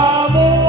amor.